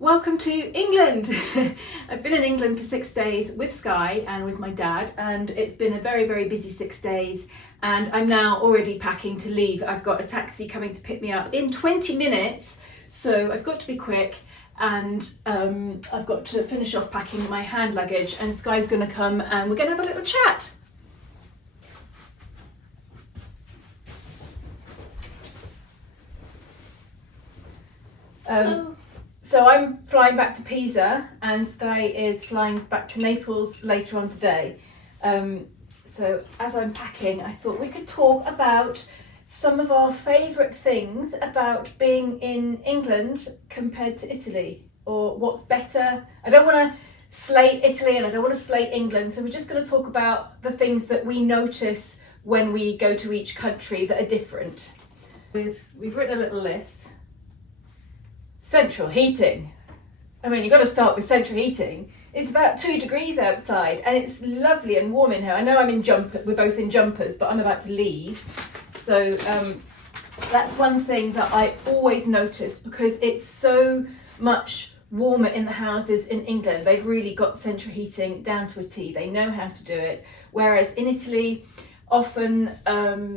Welcome to England! I've been in England for 6 days with Skye and with my dad, and it's been a very, very busy 6 days, and I'm now already packing to leave. I've got a taxi coming to pick me up in 20 minutes, so I've got to be quick, and I've got to finish off packing my hand luggage, and Skye's going to come and we're going to have a little chat. So I'm flying back to Pisa and Skye is flying back to Naples later on today. So as I'm packing, I thought we could talk about some of our favourite things about being in England compared to Italy, or what's better. I don't want to slate Italy and I don't want to slate England, so we're just going to talk about the things that we notice when we go to each country that are different. We've written a little list. Central heating. I mean, you've got to start with central heating. It's about 2 degrees outside and it's lovely and warm in here. I know we're both in jumpers, but I'm about to leave. So that's one thing that I always notice, because it's so much warmer in the houses in England. They've really got central heating down to a T. They know how to do it. Whereas in Italy, often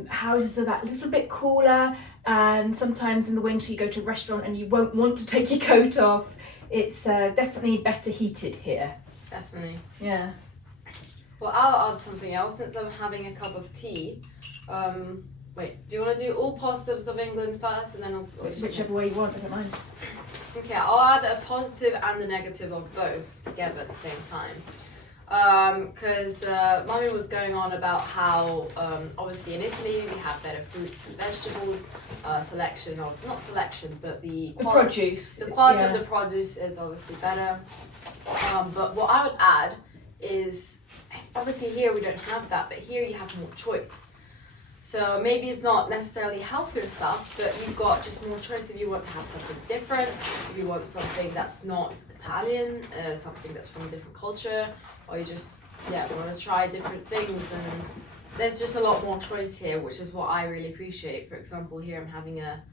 houses are that little bit cooler, and sometimes in the winter you go to a restaurant and you won't want to take your coat off. It's definitely better heated here. Definitely. Yeah. Well, I'll add something else since I'm having a cup of tea. Wait, do you want to do all positives of England first and then Whichever way you want, I don't mind. Okay, I'll add a positive and a negative of both together at the same time. Because Mummy was going on about how obviously in Italy we have better fruits and vegetables, the produce. The quality of the produce is obviously better. But what I would add is, obviously here we don't have that, but here you have more choice. So maybe it's not necessarily healthier stuff, but you've got just more choice if you want to have something different, if you want something that's not Italian, something that's from a different culture, or you just want to try different things. And there's just a lot more choice here, which is what I really appreciate. For example, here I'm having a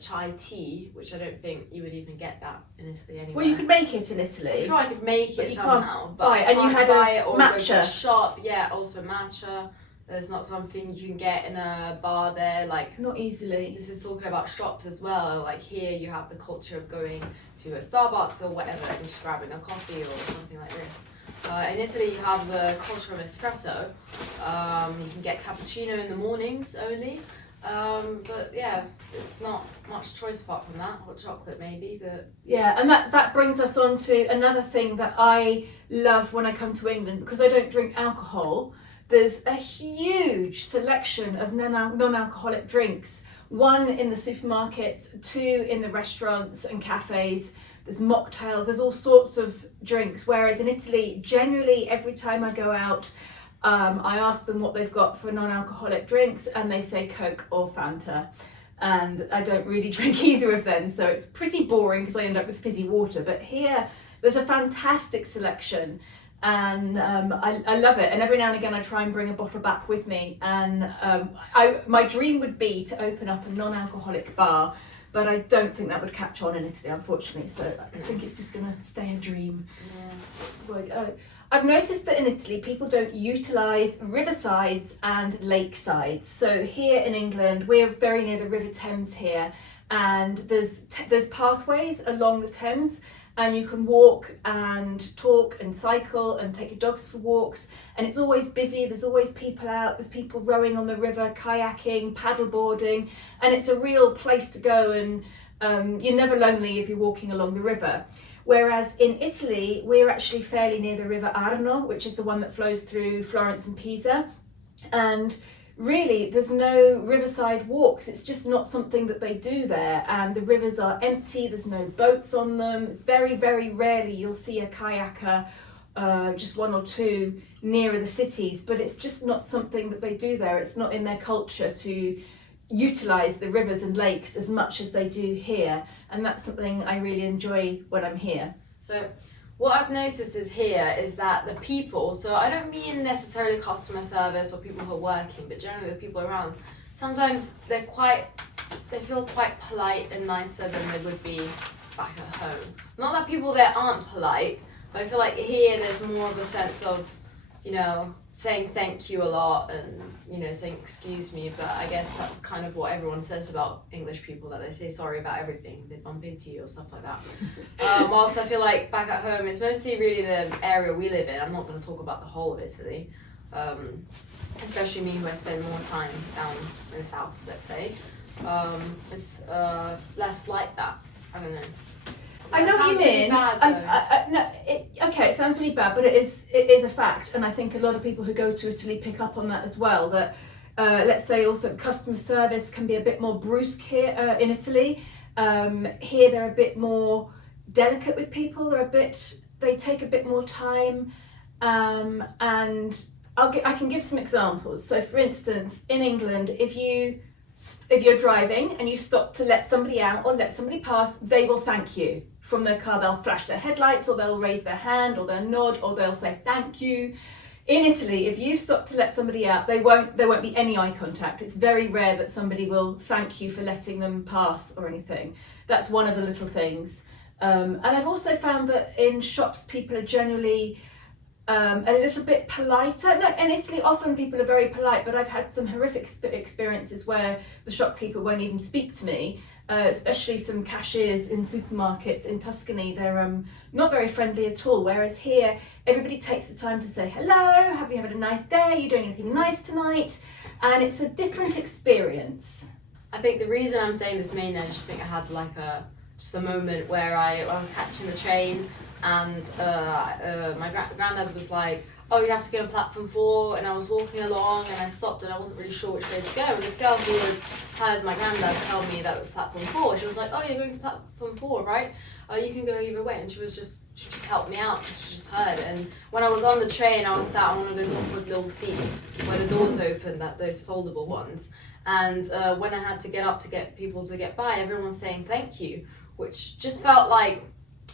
chai tea, which I don't think you would even get that in Italy anyway. Well, you could make it in Italy. I'm sure I could make it somehow, but buy it. And you had buy it or go to a matcha shop. Yeah, also matcha. There's not something you can get in a bar there, like not easily. This is talking about shops as well. Like here, you have the culture of going to a Starbucks or whatever and just grabbing a coffee or something like this. In Italy, you have the culture of espresso. You can get cappuccino in the mornings only. But yeah, it's not much choice apart from that. Hot chocolate maybe, but... Yeah, and that brings us on to another thing that I love when I come to England, because I don't drink alcohol. There's a huge selection of non-alcoholic drinks. 1 in the supermarkets, 2 in the restaurants and cafes. There's mocktails, there's all sorts of drinks. Whereas in Italy, generally every time I go out, I ask them what they've got for non-alcoholic drinks and they say Coke or Fanta. And I don't really drink either of them, so it's pretty boring because I end up with fizzy water. But here, there's a fantastic selection. And I love it, and every now and again I try and bring a bottle back with me, and my dream would be to open up a non-alcoholic bar, but I don't think that would catch on in Italy, unfortunately, so I think it's just going to stay a dream. Yeah. I've noticed that in Italy people don't utilise riversides and lakesides. So here in England we're very near the River Thames here, and there's pathways along the Thames, and you can walk and talk and cycle and take your dogs for walks, and it's always busy. There's always people out, there's people rowing on the river, kayaking, paddleboarding, and it's a real place to go, and you're never lonely if you're walking along the river. Whereas in Italy, we're actually fairly near the River Arno, which is the one that flows through Florence and Pisa, and really there's no riverside walks. It's just not something that they do there, and the rivers are empty, there's no boats on them. It's very, very rarely you'll see a kayaker, just 1 or 2 nearer the cities, but it's just not something that they do there. It's not in their culture to utilise the rivers and lakes as much as they do here, and that's something I really enjoy when I'm here. So what I've noticed is that the people, so I don't mean necessarily customer service or people who are working, but generally the people around, sometimes they feel quite polite and nicer than they would be back at home. Not that people there aren't polite, but I feel like here there's more of a sense of, you know, saying thank you a lot and, you know, saying excuse me, but I guess that's kind of what everyone says about English people, that they say sorry about everything, they bump into you or stuff like that. Whilst I feel like back at home, it's mostly really the area we live in. I'm not going to talk about the whole of Italy, especially me who I spend more time down in the south, let's say. It's less like that. I don't know. I know what you mean. Okay, it sounds really bad, but it is a fact, and I think a lot of people who go to Italy pick up on that as well. That let's say also customer service can be a bit more brusque here in Italy. Here they're a bit more delicate with people. They take a bit more time, and I can give some examples. So, for instance, in England, if you're driving and you stop to let somebody out or let somebody pass, they will thank you. From their car, they'll flash their headlights, or they'll raise their hand, or they'll nod, or they'll say thank you. In Italy, if you stop to let somebody out, there won't be any eye contact. It's very rare that somebody will thank you for letting them pass or anything. That's one of the little things. And I've also found that in shops, people are generally a little bit politer. No, in Italy, often people are very polite, but I've had some horrific experiences where the shopkeeper won't even speak to me. Especially some cashiers in supermarkets in Tuscany, they're not very friendly at all. Whereas here, everybody takes the time to say hello, have you had a nice day, are you doing anything nice tonight? And it's a different experience. I think the reason I'm saying this mainly, I just think I had like just a moment where I was catching the train, and my granddad was like, oh, you have to go on platform 4, and I was walking along and I stopped and I wasn't really sure which way to go, and this girl who had my granddad tell me that was platform 4, she was like, oh, you're going to platform 4, right? You can go either way, and she just helped me out because she just heard. And when I was on the train, I was sat on one of those awkward little seats where the doors open, those foldable ones, and when I had to get up to get people to get by, everyone was saying thank you, which just felt like,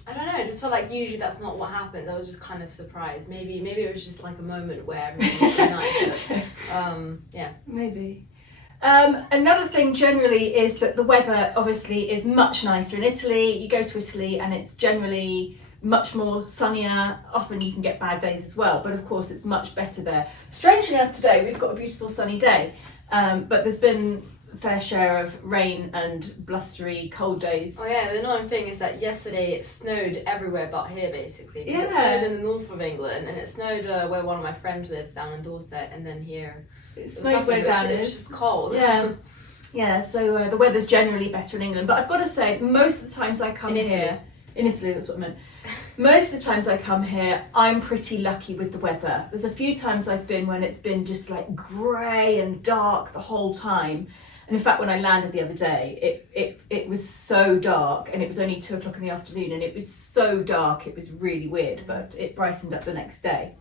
I don't know, it just felt like usually that's not what happened. I was just kind of surprised. Maybe it was just like a moment where everything was really nice. But, yeah. Maybe. Another thing generally is that the weather obviously is much nicer in Italy. You go to Italy and it's generally much more sunnier. Often you can get bad days as well, but of course it's much better there. Strangely enough, today we've got a beautiful sunny day, but there's been fair share of rain and blustery cold days. Oh yeah, the annoying thing is that yesterday it snowed everywhere but here basically. Yeah. It snowed in the north of England, and it snowed where one of my friends lives down in Dorset, and then here it snowed where down it was just cold. Yeah, so the weather's generally better in England, but I've got to say, most of the times I come here, in Italy, that's what I meant. Most of the times I come here, I'm pretty lucky with the weather. There's a few times I've been when it's been just like grey and dark the whole time. And in fact, when I landed the other day, it was so dark, and it was only 2:00 in the afternoon, and it was so dark, it was really weird, but it brightened up the next day.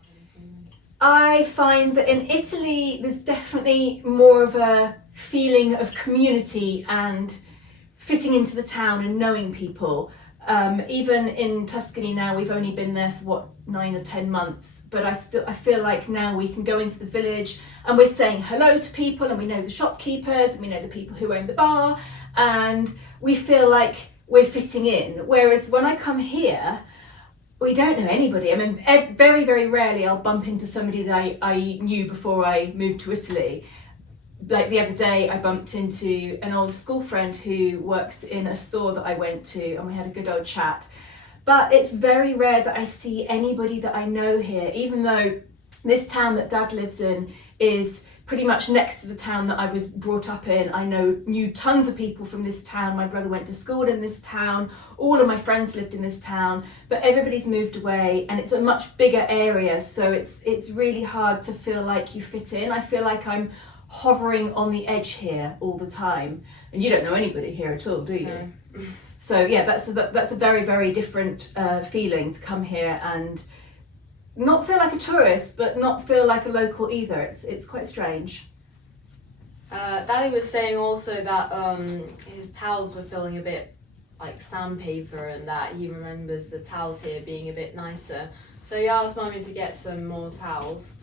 I find that in Italy, there's definitely more of a feeling of community and fitting into the town and knowing people. Even in Tuscany now, we've only been there for 9 or 10 months, but I feel like now we can go into the village and we're saying hello to people, and we know the shopkeepers, and we know the people who own the bar, and we feel like we're fitting in. Whereas when I come here, we don't know anybody. I mean, very, very rarely I'll bump into somebody that I knew before I moved to Italy. Like the other day, I bumped into an old school friend who works in a store that I went to, and we had a good old chat. But it's very rare that I see anybody that I know here, even though this town that Dad lives in is pretty much next to the town that I was brought up in. I knew tons of people from this town. My brother went to school in this town. All of my friends lived in this town, but everybody's moved away, and it's a much bigger area, so it's really hard to feel like you fit in. I feel like I'm hovering on the edge here all the time, and you don't know anybody here at all, do you? No. So yeah, that's a very, very different feeling to come here and not feel like a tourist, but not feel like a local either. It's quite strange. Daddy was saying also that his towels were feeling a bit like sandpaper, and that he remembers the towels here being a bit nicer. So he asked Mummy to get some more towels.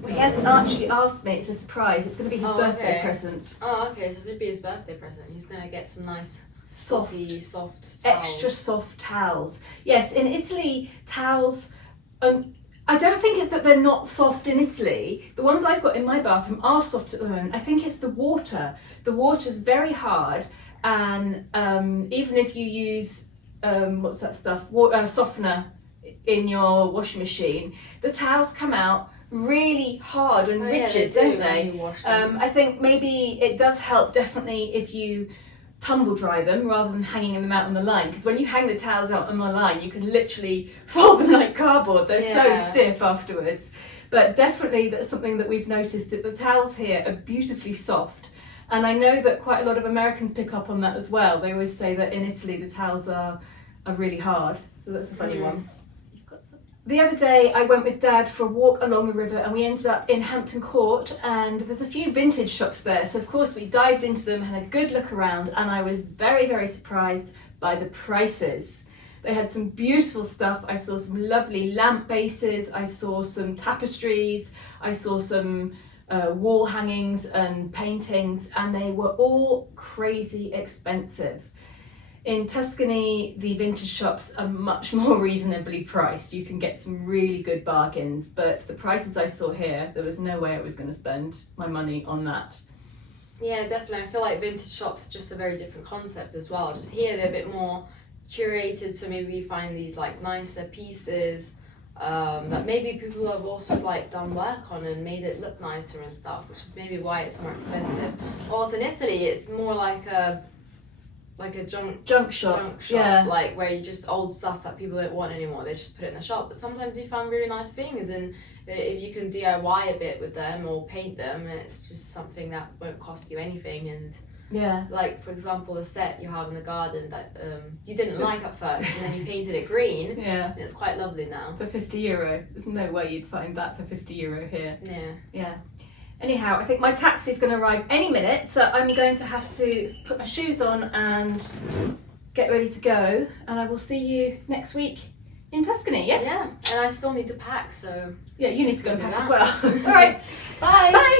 Well, he hasn't actually asked me. It's a surprise. It's going to be his birthday present. Oh, okay. So it's going to be his birthday present. He's going to get some nice soft, soft towels. extra soft towels. Yes, in Italy, towels, I don't think it's that they're not soft in Italy. The ones I've got in my bathroom are soft at the moment. I think it's the water. The water's very hard, and even if you use, what's that stuff, softener in your washing machine, the towels come out really hard and rigid, yeah, don't they? I think maybe it does help definitely if you tumble dry them rather than hanging them out on the line, because when you hang the towels out on the line you can literally fold them like cardboard. They're so stiff afterwards. But definitely that's something that we've noticed, that the towels here are beautifully soft, and I know that quite a lot of Americans pick up on that as well. They always say that in Italy the towels are really hard, so that's a funny one. The other day I went with Dad for a walk along the river, and we ended up in Hampton Court, and there's a few vintage shops there, so of course we dived into them, had a good look around, and I was very, very surprised by the prices. They had some beautiful stuff. I saw some lovely lamp bases, I saw some tapestries, I saw some wall hangings and paintings, and they were all crazy expensive. In Tuscany, the vintage shops are much more reasonably priced. You can get some really good bargains, but the prices I saw here, there was no way I was going to spend my money on that. Yeah, definitely. I feel like vintage shops are just a very different concept as well. Just here they're a bit more curated, so maybe you find these like nicer pieces that maybe people have also like done work on and made it look nicer and stuff, which is maybe why it's more expensive. Also in Italy, it's more like a junk shop, yeah. Like where you just old stuff that people don't want anymore, they just put it in the shop. But sometimes you find really nice things, and if you can DIY a bit with them or paint them, it's just something that won't cost you anything. And yeah, like for example the set you have in the garden that you didn't like at first, and then you painted it green, yeah, and it's quite lovely now. For €50, there's no way you'd find that for €50 here. Yeah. Anyhow, I think my taxi's going to arrive any minute, so I'm going to have to put my shoes on and get ready to go, and I will see you next week in Tuscany, yeah? Yeah, and I still need to pack, so... Yeah, you need to go and pack that. as well. All right, Bye! Bye!